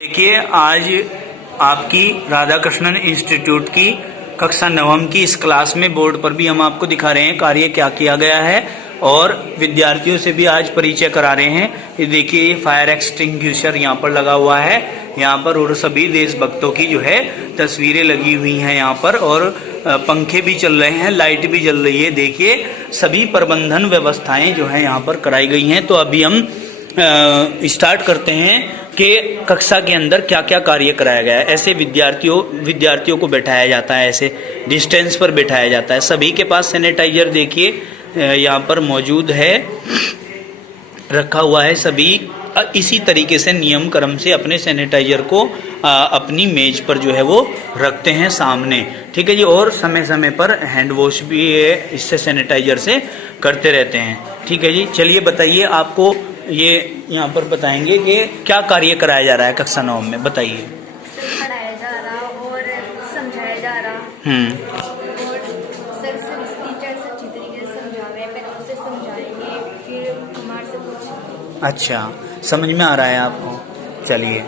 देखिए, आज आपकी राधा कृष्णन इंस्टीट्यूट की कक्षा नवम की इस क्लास में बोर्ड पर भी हम आपको दिखा रहे हैं कार्य क्या किया गया है और विद्यार्थियों से भी आज परिचय करा रहे हैं। ये देखिए, ये फायर एक्सटिंग्विशर यहाँ पर लगा हुआ है यहाँ पर, और सभी देशभक्तों की जो है तस्वीरें लगी हुई हैं यहाँ पर, और पंखे भी चल रहे हैं, लाइट भी जल रही है। देखिए, सभी प्रबंधन व्यवस्थाएं जो है यहाँ पर कराई गई हैं। तो अभी हम स्टार्ट करते हैं कि कक्षा के अंदर क्या क्या कार्य कराया गया है। ऐसे विद्यार्थियों को बैठाया जाता है, ऐसे डिस्टेंस पर बैठाया जाता है। सभी के पास सैनिटाइजर देखिए यहाँ पर मौजूद है, रखा हुआ है। सभी इसी तरीके से नियम क्रम से अपने सैनिटाइजर को अपनी मेज पर जो है वो रखते हैं सामने, ठीक है जी। और समय समय पर हैंड वॉश भी इससे सैनिटाइजर से करते रहते हैं, ठीक है जी। चलिए बताइए, आपको ये यहाँ पर बताएंगे कि क्या कार्य कराया जा रहा है कक्षा 9 में, बताइए। पढ़ाया जा रहा और समझाया जा रहा। और सर टीचर्स अच्छी तरीके से समझावे, पहले उसे समझाएंगे, फिर हमारे से पूछेंगे। अच्छा, समझ में आ रहा है आपको। चलिए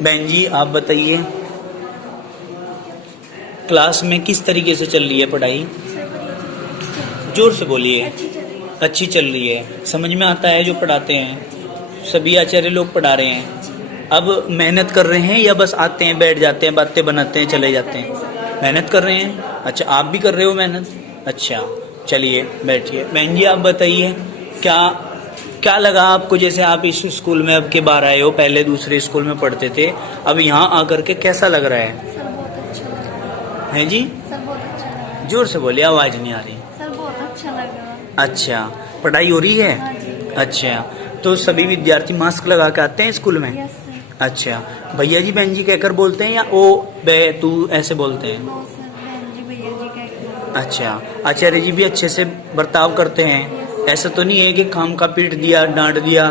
बहन जी, आप बताइए, क्लास में किस तरीके से चल रही है पढ़ाई? जोर से बोलिए। अच्छी चल रही है, समझ में आता है जो पढ़ाते हैं, सभी आचार्य लोग पढ़ा रहे हैं। अब मेहनत कर रहे हैं या बस आते हैं, बैठ जाते हैं, बातें बनाते हैं, चले जाते हैं? मेहनत कर रहे हैं। अच्छा, आप भी कर रहे हो मेहनत? अच्छा, चलिए बैठिए। बहन जी, आप बताइए, क्या लगा आपको? जैसे आप इस स्कूल में अब के बार आए हो, पहले दूसरे स्कूल में पढ़ते थे, अब यहाँ आकर के कैसा लग रहा है? सर बहुत अच्छा लगा है जी। सर बहुत अच्छा लगा। जोर से बोलिए, आवाज नहीं आ रही। सर बहुत अच्छा लगा। अच्छा, पढ़ाई हो रही है? हाँ जी। अच्छा, तो सभी विद्यार्थी मास्क लगा के आते हैं स्कूल में? Yes sir. अच्छा, भैया जी बहन जी कहकर बोलते हैं या ओ बे तू ऐसे बोलते हैं? नो सर, बहन जी भैया जी कहते हैं। अच्छा, आचार्य जी भी अच्छे से बर्ताव करते हैं? ऐसा तो नहीं है कि काम का पीट दिया, डांट दिया,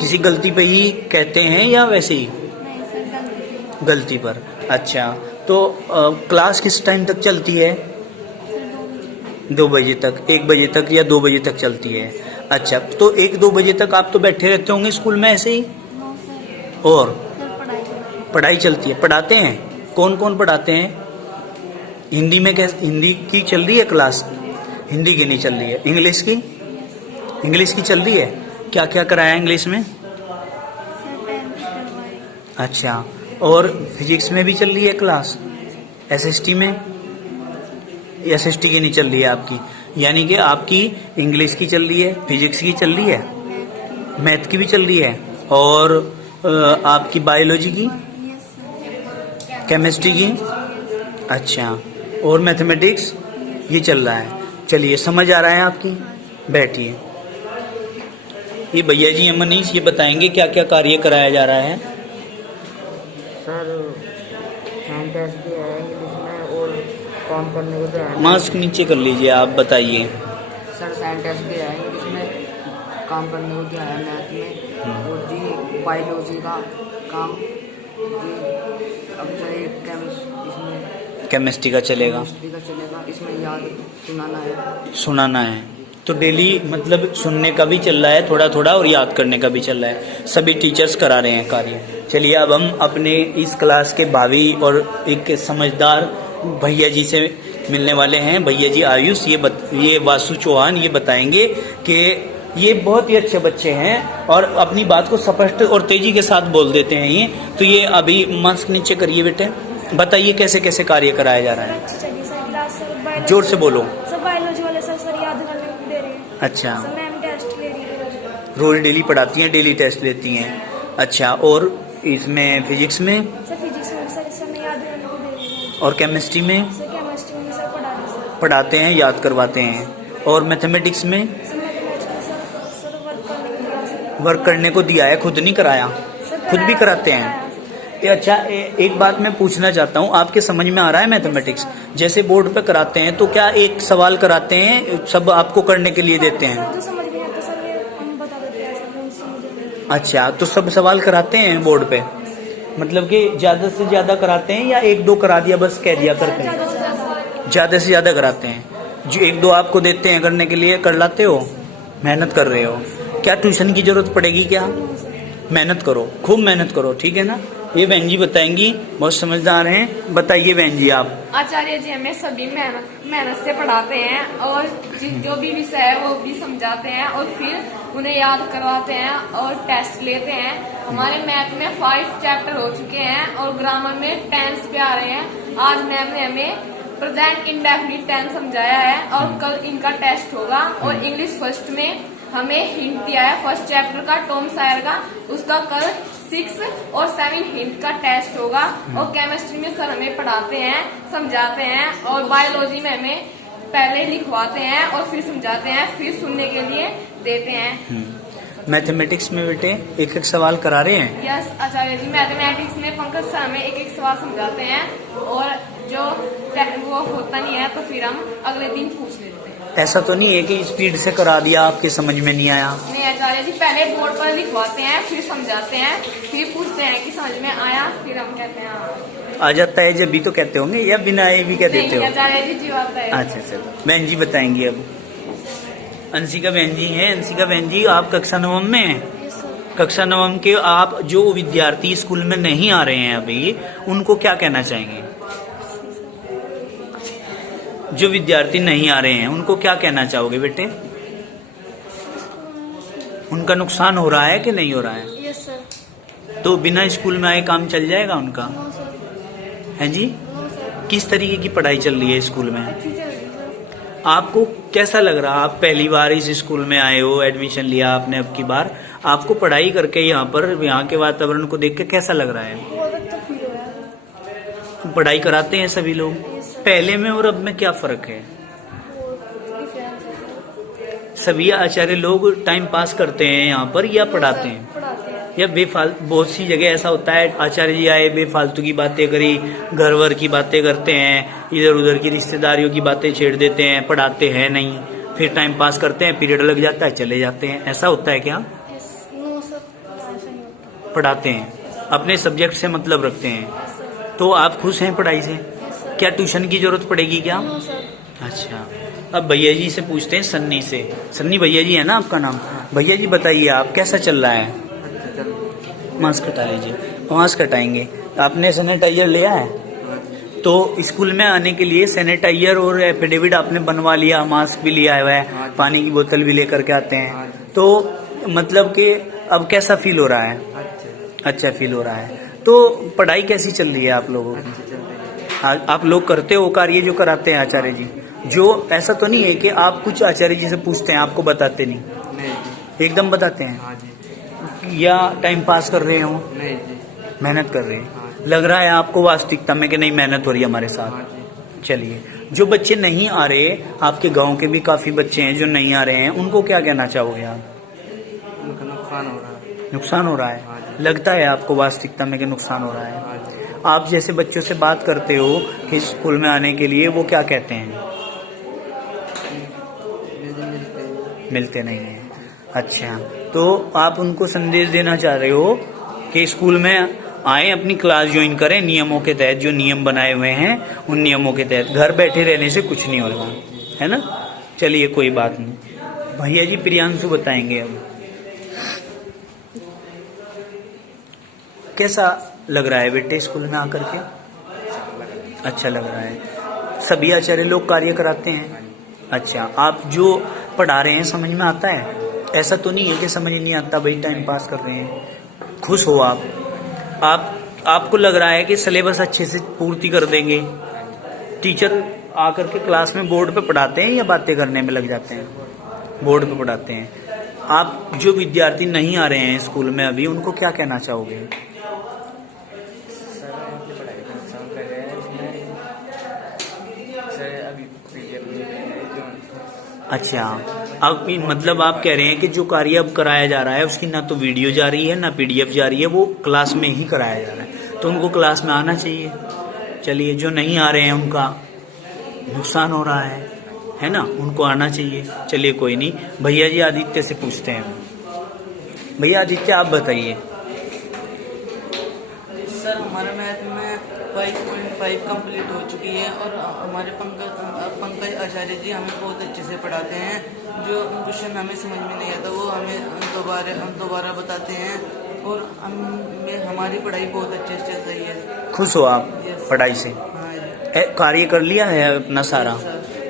किसी गलती पे ही कहते हैं या वैसे ही? नहीं सर, गलती पर। अच्छा, तो क्लास किस टाइम तक चलती है? सर 2 बजे तक, 1 बजे तक या 2 बजे तक चलती है? अच्छा, तो 1-2 बजे तक आप तो बैठे रहते होंगे स्कूल में ऐसे ही? No sir. और सर पढ़ाई चलती है? पढ़ाते हैं? कौन कौन पढ़ाते हैं? हिंदी में कैसे, हिंदी की चल रही है क्लास? हिंदी की नहीं चल रही है। इंग्लिश की? इंग्लिश की चल रही है। क्या क्या कराया इंग्लिश में? सर टेंथ करवाए। अच्छा, और फिजिक्स में भी चल रही है क्लास? एसएसटी में? एसएसटी की नहीं चल रही है आपकी, यानी कि आपकी इंग्लिश की चल रही है, फिजिक्स की चल रही है, मैथ की भी चल रही है, और आपकी बायोलॉजी की, यस सर। केमिस्ट्री की? अच्छा, और मैथमेटिक्स ये चल रहा है। चलिए, समझ आ रहा है आपकी, बैठिए। ये भैया जी हैं मनीष, ये बताएंगे क्या क्या कार्य कराया जा रहा है। सर हैंड टेस्ट भी है इंग्लिश में, और काम करने को तो है। मास्क नीचे कर लीजिए, आप बताइए। सर हैंड टेस्ट भी है इंग्लिश में, काम करने को क्या है मैथ में, और जी बायोलॉजी का काम जी। अब सर एक केमिस्ट्री का चलेगा? केमिस्ट्री का चलेगा, इसमें याद सुनाना है। तो डेली मतलब सुनने का भी चल रहा है थोड़ा थोड़ा, और याद करने का भी चल रहा है। सभी टीचर्स करा रहे हैं कार्य। चलिए, अब हम अपने इस क्लास के भावी और एक समझदार भैया जी से मिलने वाले हैं। भैया जी आयुष, ये वासु चौहान, ये बताएंगे कि ये बहुत ही अच्छे बच्चे हैं और अपनी बात को स्पष्ट और तेजी के साथ बोल देते हैं ये। तो ये अभी मास्क नीचे करिए बेटे, बताइए कैसे कैसे कार्य कराया जा रहा है। अच्छी चली सर क्लास। सर जोर से बोलो। सर बायोलॉजी वाले सर याद करने को दे रहे हैं। अच्छा, सर मैम टेस्ट ले रही है रोज डेली पढ़ाती हैं, डेली टेस्ट लेती हैं? अच्छा, और इसमें फिजिक्स में? सर फिजिक्स में सर इस समय याद करने को दे रहे हैं। और केमिस्ट्री में? सर केमिस्ट्री में सर पढ़ा रहे हैं। पढ़ाते हैं, याद करवाते हैं। और मैथमेटिक्स में? सर मैथमेटिक्स में सर वर्क करने को दिया सर। वर्क करने को दिया है, खुद नहीं कराया? सर खुद भी कराते हैं? अच्छा, एक बात मैं पूछना चाहता हूँ, आपके समझ में आ रहा है मैथमेटिक्स? जैसे बोर्ड पे कराते हैं तो क्या एक सवाल कराते हैं, सब आपको करने के लिए देते हैं? सर जो समझ में आता सर ये हम बता देते हैं सर, समझ में। अच्छा, तो सब सवाल कराते हैं बोर्ड पे? मतलब कि ज्यादा से ज्यादा कराते हैं या 1-2 करा दिया बस कह दिया करते हैं? ज्यादा से ज्यादा कराते हैं। जो 1-2 आपको देते हैं करने के लिए, कर लाते हो? मेहनत कर रहे हो? क्या ट्यूशन की जरूरत पड़ेगी क्या? मेहनत करो, खूब मेहनत करो, ठीक है ना। ये बहन जी बताएंगी, बहुत समझदार हैं। बताइए बहन जी आप। आचार्य जी हमें सभी मेहनत से पढ़ाते हैं और जो भी विषय है वो भी समझाते हैं और फिर उन्हें याद करवाते हैं और टेस्ट लेते हैं। हमारे मैथ में 5 चैप्टर हो चुके हैं और ग्रामर में टेंस पे आ रहे हैं। आज मैम ने हमें प्रेजेंट इंडेफिनिट टेंस समझाया है और कल इनका टेस्ट होगा। और इंग्लिश फर्स्ट में हमें हिंट दिया है फर्स्ट चैप्टर का, टॉम सायर का, उसका कल 6 और 7 हिंट का टेस्ट होगा। और केमिस्ट्री में सर हमें पढ़ाते हैं, समझाते हैं और बायोलॉजी में हमें पहले लिखवाते हैं और फिर समझाते हैं, फिर सुनने के लिए देते हैं। मैथमेटिक्स में बेटे एक एक सवाल करा रहे हैं। यस आचार्य जी, मैथमेटिक्स में पंकज सर हमें एक एक सवाल समझाते हैं और जो वो होता नहीं है तो फिर हम अगले दिन पूछ लेते हैं। ऐसा तो नहीं है कि स्पीड से करा दिया, आपके समझ में नहीं आया? नहीं आचार्य जी, पहले बोर्ड पर लिखवाते हैं, फिर समझाते हैं, फिर पूछते हैं कि समझ में आया, फिर हम कहते हैं हाँ। आ जाता है जब भी तो कहते होंगे, या बिना आए भी कह देते हो? नहीं आचार्य जी, जी आता है। अच्छा चलो, बहन जी बताएंगी अब। अंशिका बहन जी हैं। अंशिका बहन जी, आप कक्षा 9 में हैं? कक्षा 9 के आप जो विद्यार्थी स्कूल में नहीं आ रहे हैं अभी, उनको क्या कहना चाहेंगे? जो विद्यार्थी नहीं आ रहे हैं उनको क्या कहना चाहोगे बेटे? उनका नुकसान हो रहा है कि नहीं हो रहा है? Yes sir. तो बिना स्कूल में आए काम चल जाएगा उनका? No sir. है जी? No sir. किस तरीके की पढ़ाई चल रही है स्कूल में? अच्छी चल रही है सर। आपको कैसा लग रहा? आप पहली बार इस स्कूल में आए हो, एडमिशन लिया आपने अब की बार, आपको पढ़ाई करके यहाँ पर, यहाँ के वातावरण को देख के कैसा लग रहा है? बहुत अच्छा फील हो रहा है। पढ़ाई कराते हैं सभी लोग? Yes sir. पहले में और अब में क्या फर्क है? बहुत डिफरेंस है सर। सभी आचार्य लोग टाइम पास करते हैं यहाँ पर या पढ़ाते हैं? पढ़ाते हैं। या बहुत सी जगह ऐसा होता है, आचार्य जी आए, बेफालतू की बातें करी, घर वर की बातें करते हैं, इधर उधर की रिश्तेदारियों की बातें छेड़ देते हैं, पढ़ाते हैं नहीं, फिर टाइम पास करते हैं, पीरियड लग जाता है, चले जाते हैं। ऐसा होता है क्या? यस। नो सर, ऐसा नहीं होता। पढ़ाते हैं, अपने सब्जेक्ट से मतलब रखते हैं। Yes sir. तो आप खुश हैं पढ़ाई से? Yes sir. क्या ट्यूशन की जरूरत पड़ेगी क्या? No sir. अच्छा, अब भैया जी से पूछते हैं, सन्नी से। सन्नी भैया जी है ना आपका नाम? भैया जी बताइए, आप कैसा चल रहा है? मास्क हटा लीजिए। मास्क हटाएंगे। आपने सैनिटाइजर लिया है? तो स्कूल में आने के लिए सैनिटाइजर और एफिडेविट आपने बनवा लिया, मास्क भी लिया हुआ है, पानी की बोतल भी लेकर के आते हैं, तो मतलब कि अब कैसा फील हो रहा है? अच्छा फील हो रहा है। तो पढ़ाई कैसी चल रही है आप लोगों की? आप लोग करते हो कार्य जो कराते हैं आचार्य जी? जो ऐसा तो नहीं है कि आप कुछ आचार्य जी से पूछते हैं, आपको बताते नहीं? एकदम बताते हैं? या टाइम पास कर रहे हो? नहीं, मेहनत कर रहे हैं? लग रहा है आपको वास्तविकता में कि नहीं मेहनत हो रही है हमारे साथ? चलिए, जो बच्चे नहीं आ रहे, आपके गांव के भी काफी बच्चे हैं जो नहीं आ रहे हैं, उनको क्या कहना चाहोगे आप? उनका नुकसान हो रहा है। नुकसान हो रहा है? लगता है आपको वास्तविकता में कि नुकसान हो रहा है? आप जैसे बच्चों से बात करते हो कि स्कूल में आने के लिए, वो क्या कहते हैं? मिलते नहीं है। अच्छा, तो आप उनको संदेश देना चाह रहे हो कि स्कूल में आए, अपनी क्लास ज्वाइन करें नियमों के तहत, जो नियम बनाए हुए हैं उन नियमों के तहत। घर बैठे रहने से कुछ नहीं होगा, है ना? चलिए कोई बात नहीं। भैया जी प्रियांशु बताएंगे अब। कैसा लग रहा है बेटे स्कूल में आकर के? अच्छा लग रहा है। सभी आचार्य लोग कार्य कराते हैं? अच्छा, आप जो पढ़ा रहे हैं समझ में आता है? ऐसा तो नहीं है कि समझ नहीं आता, भाई टाइम पास कर रहे हैं? खुश हो आप? आपको लग रहा है कि सिलेबस अच्छे से पूर्ति कर देंगे? टीचर आकर के क्लास में बोर्ड पे पढ़ाते हैं या बातें करने में लग जाते हैं? बोर्ड पे पढ़ाते हैं। आप जो विद्यार्थी नहीं आ रहे हैं स्कूल में अभी, उनको क्या कहना चाहोगे? अच्छा, अब मतलब आप कह रहे हैं कि जो कार्य अब कराया जा रहा है उसकी ना तो वीडियो जा रही है ना पीडीएफ जा रही है, वो क्लास में ही कराया जा रहा है, तो उनको क्लास में आना चाहिए। चलिए, जो नहीं आ रहे हैं उनका नुकसान हो रहा है ना? उनको आना चाहिए। चलिए कोई नहीं, भैया जी आदित्य से पूछते हैं। भैया आदित्य आप बताइए। सर हमारे मैथ में 5.5 कंप्लीट हो चुकी है और हमारे पंकज आचार्य जी हमें बहुत अच्छे से पढ़ाते हैं। जो क्वेश्चन हमें समझ में नहीं आता वो हमें दोबारा बताते हैं और हमारी पढ़ाई बहुत अच्छे से चल रही है। खुश हो आप Yes. पढ़ाई से? हाँ जी। कार्य कर लिया है अपना सारा?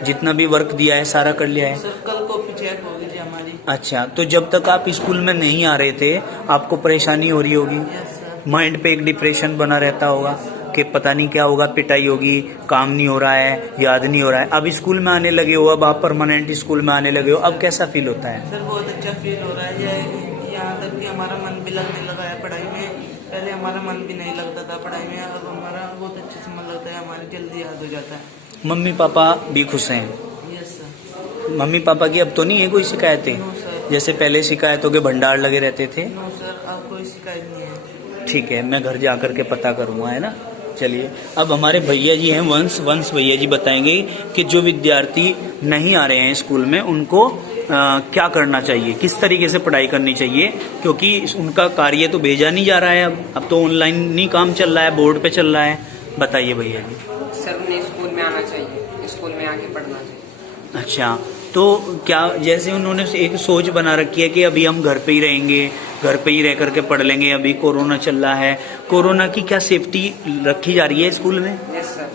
जितना भी वर्क दिया है सारा कर लिया है? सर कल कॉपी चेक होगी जी हमारी। अच्छा, तो जब तक आप स्कूल में नहीं आ रहे थे आपको परेशानी हो रही होगी, यस सर। माइंड पे एक डिप्रेशन बना रहता होगा कि पता नहीं क्या होगा, पिटाई होगी, काम नहीं हो रहा है, याद नहीं हो रहा है। अब स्कूल में आने लगे हो, अब आप परमानेंट स्कूल में आने लगे हो, अब कैसा फील होता है? सर बहुत अच्छा फील हो रहा है। यहाँ तक कि हमारा मन भी लगने लगा है पढ़ाई में। पहले हमारा मन भी नहीं लगता था पढ़ाई में, अब हमारा बहुत अच्छे से मन लगता है, हमारी जल्दी याद हो जाता है। मम्मी पापा भी खुश हैं? Yes sir. मम्मी पापा की अब तो नहीं है कोई शिकायतें? No sir. जैसे पहले शिकायतों के भंडार लगे रहते थे? नो सर, अब कोई शिकायत नहीं है। ठीक है, मैं घर जा करके पता करूँगा, है ना। चलिए, अब हमारे भैया जी हैं वंश भैया जी बताएंगे कि जो विद्यार्थी नहीं आ रहे हैं स्कूल में उनको क्या करना चाहिए, किस तरीके से पढ़ाई करनी चाहिए, क्योंकि उनका कार्य तो भेजा नहीं जा रहा है। अब तो ऑनलाइन नहीं काम चल रहा है, बोर्ड पे चल रहा है। बताइए भैया जी। सर उन्हें स्कूल में आना चाहिए, स्कूल में आके पढ़ना चाहिए। अच्छा, तो क्या जैसे उन्होंने एक सोच बना रखी है कि अभी हम घर पे ही रहेंगे, घर पे ही रह करके पढ़ लेंगे, अभी कोरोना चल रहा है, कोरोना की क्या सेफ्टी रखी जा रही है स्कूल में? यस सर,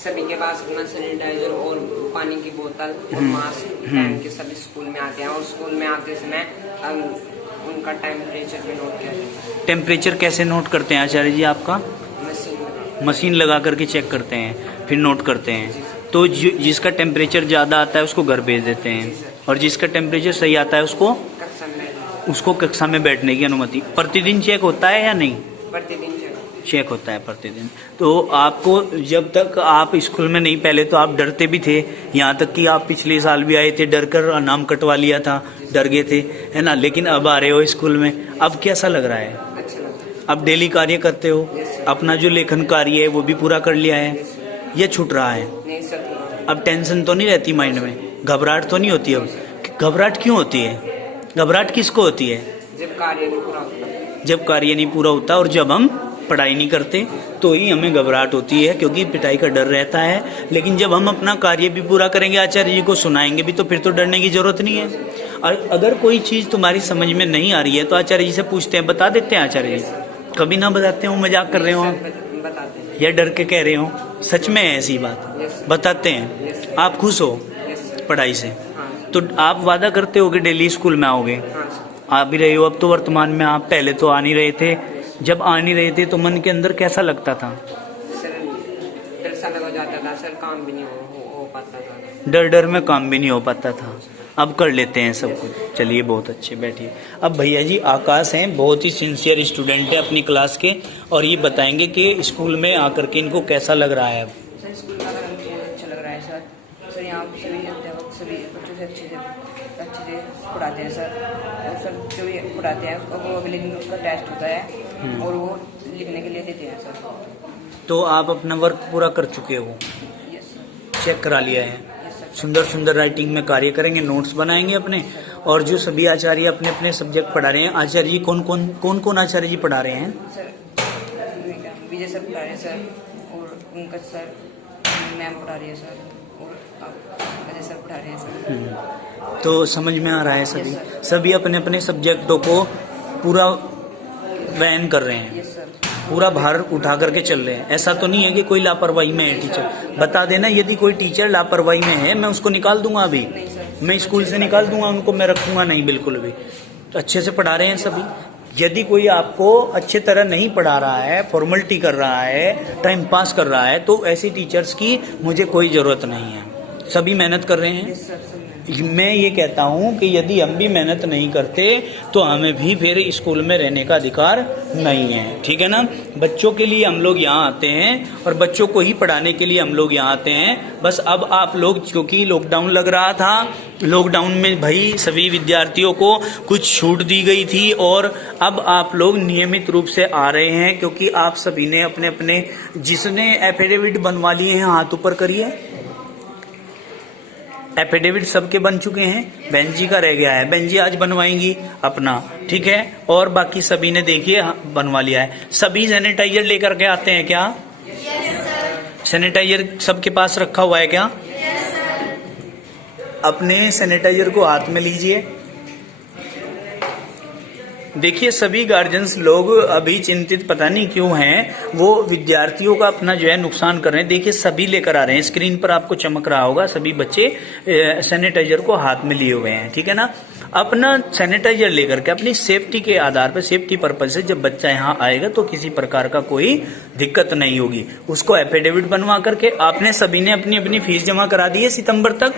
सभी के पास अपना सैनिटाइजर और पानी की बोतल और मास्क पहन के सभी स्कूल में आते हैं, और स्कूल में आते समय उनका टेम्परेचर भी नोट किया जाता है। टेम्परेचर कैसे नोट करते हैं आचार्य जी आपका? मशीन लगा करके चेक करते हैं, फिर नोट करते हैं। तो जिसका टेम्परेचर ज़्यादा आता है उसको घर भेज देते हैं, और जिसका टेम्परेचर सही आता है उसको कक्षा में बैठने की अनुमति। प्रतिदिन चेक होता है या नहीं? प्रतिदिन चेक होता है प्रतिदिन। तो आपको जब तक आप स्कूल में नहीं, पहले तो आप डरते भी थे, यहाँ तक कि आप पिछले साल भी आए थे, डर कर नाम कटवा लिया था, डर गए थे, है ना। लेकिन अब आ रहे हो स्कूल में, अब कैसा लग रहा है? अच्छा लगता है। अब डेली कार्य करते हो, अपना जो लेखन कार्य है वो भी पूरा कर लिया है, ये छूट रहा है? नहीं सर, अब टेंशन तो नहीं रहती माइंड में, घबराहट तो नहीं होती? अब घबराहट क्यों होती है? घबराहट किसको होती है? जब कार्य नहीं पूरा होता। जब कार्य नहीं पूरा होता और जब हम पढ़ाई नहीं करते तो ही हमें घबराहट होती है, क्योंकि पिटाई का डर रहता है। लेकिन जब हम अपना कार्य भी पूरा करेंगे, आचार्य जी को सुनाएंगे भी, तो फिर तो डरने की जरूरत नहीं है। और अगर कोई चीज़ तुम्हारी समझ में नहीं आ रही है तो आचार्य जी से पूछते हैं, बता देते हैं आचार्य जी? कभी ना बताते हो, मजाक कर रहे हो बताते हैं या डर के कह रहे हो? सच में है ऐसी बात? बताते हैं। आप खुश हो पढ़ाई से? तो आप वादा करते हो कि डेली स्कूल में आओगे? आ भी रहे हो अब तो वर्तमान में। आप पहले तो आ नहीं रहे थे, जब आ नहीं रहे थे तो मन के अंदर कैसा लगता था? सर डर सा लग जाता था सर, काम भी नहीं हो पाता था। डर में काम भी नहीं हो पाता था। अब कर लेते हैं सब कुछ। चलिए, बहुत अच्छे, बैठिए। अब भैया जी आकाश हैं, बहुत ही सिंसियर स्टूडेंट है अपनी क्लास के, और ये बताएंगे कि स्कूल में आकर के इनको कैसा लग रहा है। सर स्कूल में आकर मुझे बहुत अच्छा लग रहा है सर। सर यहाँ सभी अध्यापक सभी बच्चों से अच्छे से पढ़ाते हैं सर, और सर जो भी पढ़ाते हैं वो अगले दिन उसका टेस्ट होता है और वो लिखने के लिए देते हैं सर। तो आप अपना वर्क पूरा कर चुके हो? Yes sir. चेक करा लिया है? Yes sir. सुंदर सुंदर राइटिंग में कार्य करेंगे, नोट्स बनाएंगे अपने। और जो सभी आचार्य अपने अपने सब्जेक्ट पढ़ा रहे हैं, आचार्य जी कौन आचार्य जी पढ़ा रहे हैं? सर विजय सर पढ़ा रहे हैं सर, और पंकज सर मैम पढ़ा रही है सर, और अजय सर पढ़ा रहे हैं सर। तो समझ में आ रहा है सभी अपने अपने सब्जेक्टों को पूरा वहन कर रहे हैं, यस सर। पूरा भार उठा करके चल रहे हैं। ऐसा तो नहीं है कि कोई लापरवाही में है टीचर? बता देना, यदि कोई टीचर लापरवाही में है मैं उसको निकाल दूंगा, अभी मैं स्कूल से निकाल दूंगा उनको, मैं रखूंगा नहीं बिल्कुल भी। तो अच्छे से पढ़ा रहे हैं सभी। यदि कोई आपको अच्छे तरह नहीं पढ़ा रहा है, फॉर्मेलिटी कर रहा है, टाइम पास कर रहा है, तो ऐसी टीचर्स की मुझे कोई ज़रूरत नहीं है। सभी मेहनत कर रहे हैं। मैं ये कहता हूँ कि यदि हम भी मेहनत नहीं करते तो हमें भी फिर स्कूल में रहने का अधिकार नहीं है, ठीक है ना। बच्चों के लिए हम लोग यहाँ आते हैं और बच्चों को ही पढ़ाने के लिए हम लोग यहाँ आते हैं। बस अब आप लोग, क्योंकि लॉकडाउन लग रहा था, लॉकडाउन में भाई सभी विद्यार्थियों को कुछ छूट दी गई थी, और अब आप लोग नियमित रूप से आ रहे हैं, क्योंकि आप सभी ने अपने अपने, जिसने एफिडेविट बनवा लिए हैं हाथ ऊपर करिए। एफिडेविट सबके बन चुके हैं, बहन जी का रह गया है, बहन जी आज बनवाएंगी अपना, ठीक है। और बाकी सभी ने देखिए बनवा लिया है। सभी सैनिटाइजर लेकर के आते हैं क्या? सैनिटाइजर सबके पास रखा हुआ है क्या? अपने सैनिटाइजर को हाथ में लीजिए, देखिए सभी गार्जियंस लोग अभी चिंतित पता नहीं क्यों हैं, वो विद्यार्थियों का अपना जो है नुकसान कर रहे हैं। देखिए सभी लेकर आ रहे हैं, स्क्रीन पर आपको चमक रहा होगा, सभी बच्चे सैनिटाइजर को हाथ में लिए हुए हैं, ठीक है ना। अपना सैनिटाइजर लेकर के अपनी सेफ्टी के आधार पर, सेफ्टी पर्पज से जब बच्चा यहाँ आएगा तो किसी प्रकार का कोई दिक्कत नहीं होगी। उसको एफिडेविट बनवा करके आपने सभी ने अपनी अपनी फीस जमा करा दी है सितंबर तक,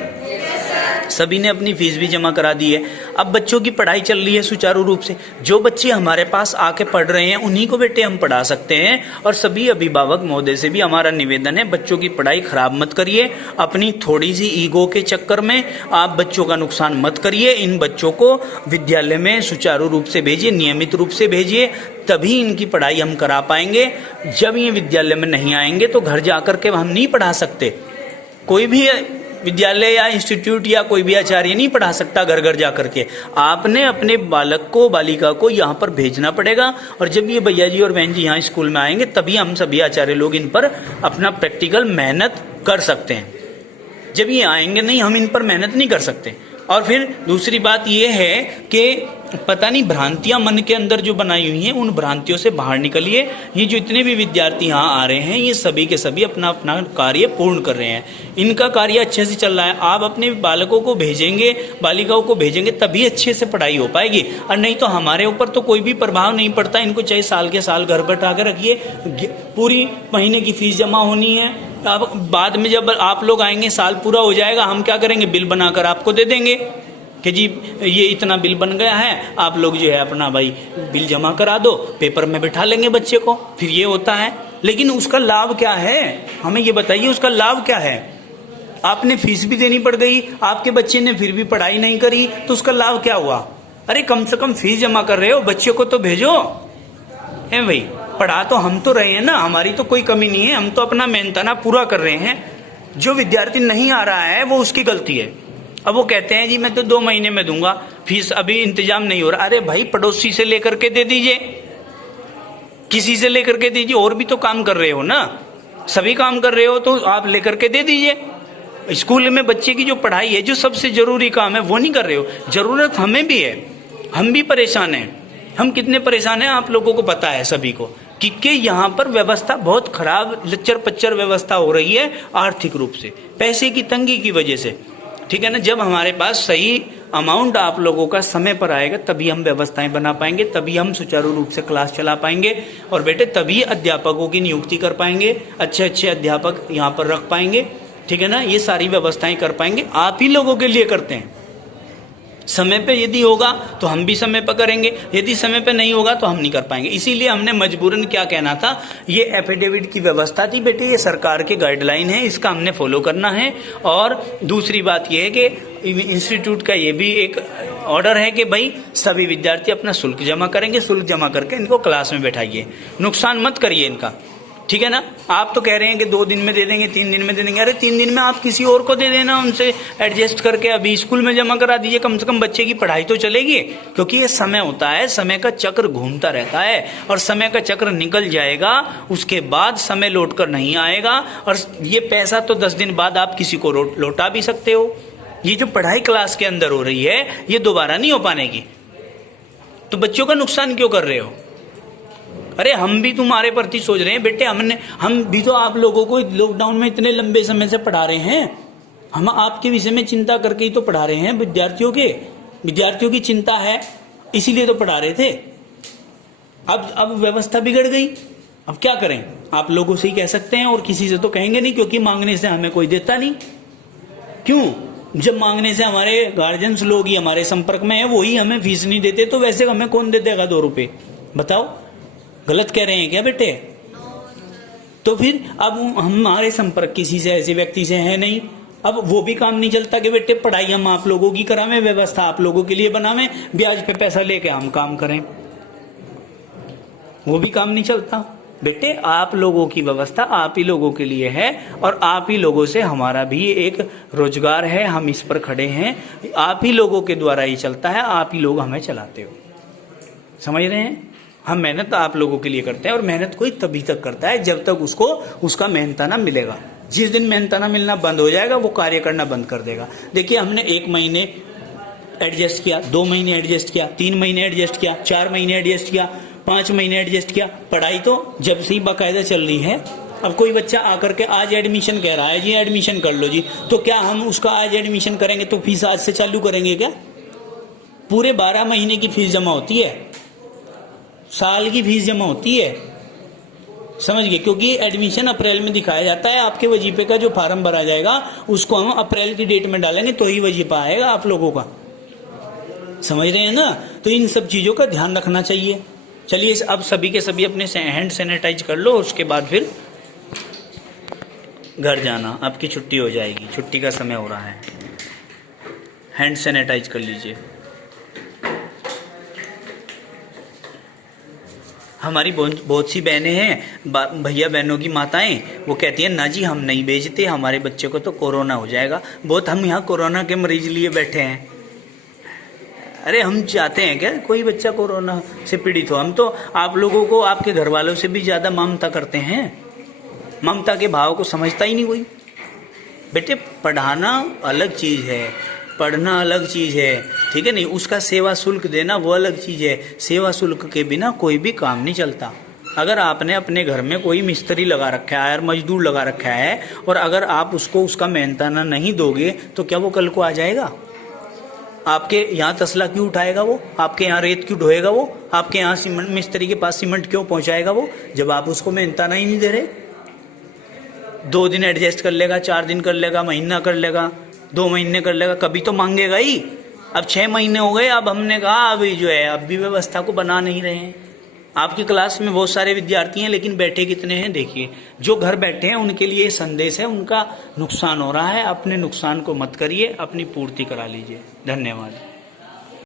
सभी ने अपनी फीस भी जमा करा दी है। अब बच्चों की पढ़ाई चल रही है सुचारू रूप से। जो बच्चे हमारे पास आके पढ़ रहे हैं उन्हीं को बेटे हम पढ़ा सकते हैं। और सभी अभिभावक महोदय से भी हमारा निवेदन है, बच्चों की पढ़ाई खराब मत करिए। अपनी थोड़ी सी ईगो के चक्कर में आप बच्चों का नुकसान मत करिए। इन बच्चों को विद्यालय में सुचारू रूप से भेजिए, नियमित रूप से भेजिए, तभी इनकी पढ़ाई हम करा पाएंगे। जब ये विद्यालय में नहीं आएंगे तो घर जाकर के हम नहीं पढ़ा सकते। कोई भी विद्यालय या इंस्टीट्यूट या कोई भी आचार्य नहीं पढ़ा सकता घर घर जाकर के। आपने अपने बालक को, बालिका को यहाँ पर भेजना पड़ेगा। और जब ये भैया जी और बहन जी यहाँ स्कूल में आएंगे तभी हम सभी आचार्य लोग इन पर अपना प्रैक्टिकल मेहनत कर सकते हैं। जब ये आएंगे नहीं, हम इन पर मेहनत नहीं कर सकते। और फिर दूसरी बात ये है कि पता नहीं भ्रांतियां मन के अंदर जो बनाई हुई हैं, उन भ्रांतियों से बाहर निकलिए। ये जो इतने भी विद्यार्थी यहाँ आ रहे हैं, ये सभी के सभी अपना अपना कार्य पूर्ण कर रहे हैं, इनका कार्य अच्छे से चल रहा है। आप अपने बालकों को भेजेंगे, बालिकाओं को भेजेंगे, तभी अच्छे से पढ़ाई हो पाएगी। और नहीं तो हमारे ऊपर तो कोई भी प्रभाव नहीं पड़ता। इनको चाहे साल के साल घर बैठा के रखिए, पूरी महीने की फीस जमा होनी है। अब बाद में जब आप लोग आएंगे, साल पूरा हो जाएगा, हम क्या करेंगे, बिल बनाकर आपको दे देंगे कि जी ये इतना बिल बन गया है, आप लोग जो है अपना भाई बिल जमा करा दो, पेपर में बिठा लेंगे बच्चे को। फिर ये होता है। लेकिन उसका लाभ क्या है, हमें ये बताइए, उसका लाभ क्या है। आपने फीस भी देनी पड़ गई, आपके बच्चे ने फिर भी पढ़ाई नहीं करी, तो उसका लाभ क्या हुआ। अरे कम से कम फीस जमा कर रहे हो, बच्चे को तो भेजो है भाई। पढ़ा तो हम तो रहे हैं ना, हमारी तो कोई कमी नहीं है, हम तो अपना मेहनताना पूरा कर रहे हैं। जो विद्यार्थी नहीं आ रहा है वो उसकी गलती है। अब वो कहते हैं जी मैं तो 2 महीने में दूंगा फीस, अभी इंतजाम नहीं हो रहा। अरे भाई पड़ोसी से लेकर के दे दीजिए, किसी से लेकर के दीजिए, और भी तो काम कर रहे हो ना, सभी काम कर रहे हो तो आप लेकर के दे दीजिए। स्कूल में बच्चे की जो पढ़ाई है, जो सबसे जरूरी काम है, वो नहीं कर रहे हो। जरूरत हमें भी है, हम भी परेशान हैं। हम कितने परेशान हैं आप लोगों को पता है सभी को, कि यहाँ पर व्यवस्था बहुत खराब, लच्चर पच्चर व्यवस्था हो रही है आर्थिक रूप से, पैसे की तंगी की वजह से, ठीक है ना। जब हमारे पास सही अमाउंट आप लोगों का समय पर आएगा तभी हम व्यवस्थाएं बना पाएंगे, तभी हम सुचारू रूप से क्लास चला पाएंगे। और बेटे तभी अध्यापकों की नियुक्ति कर पाएंगे, अच्छे अच्छे अध्यापक यहाँ पर रख पाएंगे, ठीक है ना। ये सारी व्यवस्थाएं कर पाएंगे, आप ही लोगों के लिए करते हैं। समय पे यदि होगा तो हम भी समय पर करेंगे, यदि समय पे नहीं होगा तो हम नहीं कर पाएंगे। इसीलिए हमने मजबूरन क्या कहना था, ये एफिडेविट की व्यवस्था थी बेटे, ये सरकार के गाइडलाइन है, इसका हमने फॉलो करना है। और दूसरी बात ये है कि इंस्टीट्यूट का ये भी एक ऑर्डर है कि भाई सभी विद्यार्थी अपना शुल्क जमा करेंगे, शुल्क जमा करके इनको क्लास में बैठाइए, नुकसान मत करिए इनका, ठीक है ना। आप तो कह रहे हैं कि 2 दिन में दे देंगे, 3 दिन में दे देंगे। अरे 3 दिन में आप किसी और को दे देना, उनसे एडजस्ट करके अभी स्कूल में जमा करा दीजिए, कम से कम बच्चे की पढ़ाई तो चलेगी। क्योंकि ये समय होता है, समय का चक्र घूमता रहता है, और समय का चक्र निकल जाएगा, उसके बाद समय लौट कर नहीं आएगा। और ये पैसा तो 10 दिन बाद आप किसी को लौटा भी सकते हो। ये जो पढ़ाई क्लास के अंदर हो रही है, ये दोबारा नहीं हो पाने की, तो बच्चों का नुकसान क्यों कर रहे हो। अरे हम भी तुम्हारे प्रति सोच रहे हैं बेटे, हम भी तो आप लोगों को लॉकडाउन में इतने लंबे समय से पढ़ा रहे हैं, हम आपके विषय में चिंता करके ही तो पढ़ा रहे हैं। विद्यार्थियों की चिंता है, इसीलिए तो पढ़ा रहे थे। अब व्यवस्था बिगड़ गई, अब क्या करें। आप लोगों से ही कह सकते हैं, और किसी से तो कहेंगे नहीं, क्योंकि मांगने से हमें कोई देता नहीं। क्यों, जब मांगने से हमारे गार्जियंस लोग ही हमारे संपर्क में है, वही हमें फीस नहीं देते, तो वैसे हमें कौन दे देगा 2 रुपए, बताओ। गलत कह रहे हैं क्या बेटे। तो फिर अब हमारे संपर्क किसी से, ऐसे व्यक्ति से है नहीं, अब वो भी काम नहीं चलता कि बेटे पढ़ाई हम आप लोगों की करावें, व्यवस्था आप लोगों के लिए बनावें, ब्याज पे पैसा लेके हम काम करें, वो भी काम नहीं चलता। बेटे आप लोगों की व्यवस्था आप ही लोगों के लिए है, और आप ही लोगों से हमारा भी एक रोजगार है, हम इस पर खड़े हैं, आप ही लोगों के द्वारा ही चलता है, आप ही लोग हमें चलाते हो, समझ रहे हैं। हम मेहनत आप लोगों के लिए करते हैं, और मेहनत कोई तभी तक करता है जब तक उसको उसका मेहनताना मिलेगा। जिस दिन मेहनताना मिलना बंद हो जाएगा, वो कार्य करना बंद कर देगा। देखिए हमने 1 महीने एडजस्ट किया, 2 महीने एडजस्ट किया, 3 महीने एडजस्ट किया, 4 महीने एडजस्ट किया, 5 महीने एडजस्ट किया। पढ़ाई तो जब से ही बाकायदा चल रही है। अब कोई बच्चा आकर के आज एडमिशन कह रहा है जी एडमिशन कर लो जी, तो क्या हम उसका आज एडमिशन करेंगे तो फीस आज से चालू करेंगे क्या? पूरे 12 महीने की फीस जमा होती है, साल की फीस जमा होती है, समझ गए? क्योंकि एडमिशन अप्रैल में दिखाया जाता है। आपके वजीफे का जो फार्म भरा जाएगा उसको हम अप्रैल की डेट में डालेंगे तो ही वजीफा आएगा आप लोगों का, समझ रहे हैं ना? तो इन सब चीज़ों का ध्यान रखना चाहिए। चलिए अब सभी के सभी अपने हैंड सैनिटाइज कर लो, उसके बाद फिर घर जाना, आपकी छुट्टी हो जाएगी, छुट्टी का समय हो रहा है। हैंड सैनिटाइज कर लीजिए। हमारी बहुत सी बहनें हैं, भैया बहनों की माताएं, वो कहती हैं ना जी हम नहीं भेजते, हमारे बच्चे को तो कोरोना हो जाएगा। बहुत हम यहाँ कोरोना के मरीज लिए बैठे हैं। अरे हम चाहते हैं क्या कोई बच्चा कोरोना से पीड़ित हो? हम तो आप लोगों को आपके घर वालों से भी ज़्यादा ममता करते हैं। ममता के भाव को समझता ही नहीं कोई। बेटे पढ़ाना अलग चीज़ है, पढ़ना अलग चीज़ है, ठीक है नहीं? उसका सेवा शुल्क देना वो अलग चीज़ है। सेवा शुल्क के बिना कोई भी काम नहीं चलता। अगर आपने अपने घर में कोई मिस्त्री लगा रखा है और मजदूर लगा रखा है और अगर आप उसको उसका मेहनताना नहीं दोगे तो क्या वो कल को आ जाएगा? आपके यहाँ तसला क्यों उठाएगा वो? आपके यहाँ रेत क्यों ढोएगा वो? आपके यहाँ सीमेंट मिस्त्री के पास सीमेंट क्यों पहुँचाएगा वो, जब आप उसको मेहनताना ही नहीं दे रहे? 2 दिन एडजस्ट कर लेगा, 4 दिन कर लेगा, महीना कर लेगा, 2 महीने कर लेगा, कभी तो मांगेगा ही। अब 6 महीने हो गए, अब हमने कहा अभी जो है अब भी व्यवस्था को बना नहीं रहे हैं। आपकी क्लास में बहुत सारे विद्यार्थी हैं लेकिन बैठे कितने हैं? देखिए, जो घर बैठे हैं उनके लिए संदेश है, उनका नुकसान हो रहा है। अपने नुकसान को मत करिए, अपनी पूर्ति करा लीजिए। धन्यवाद।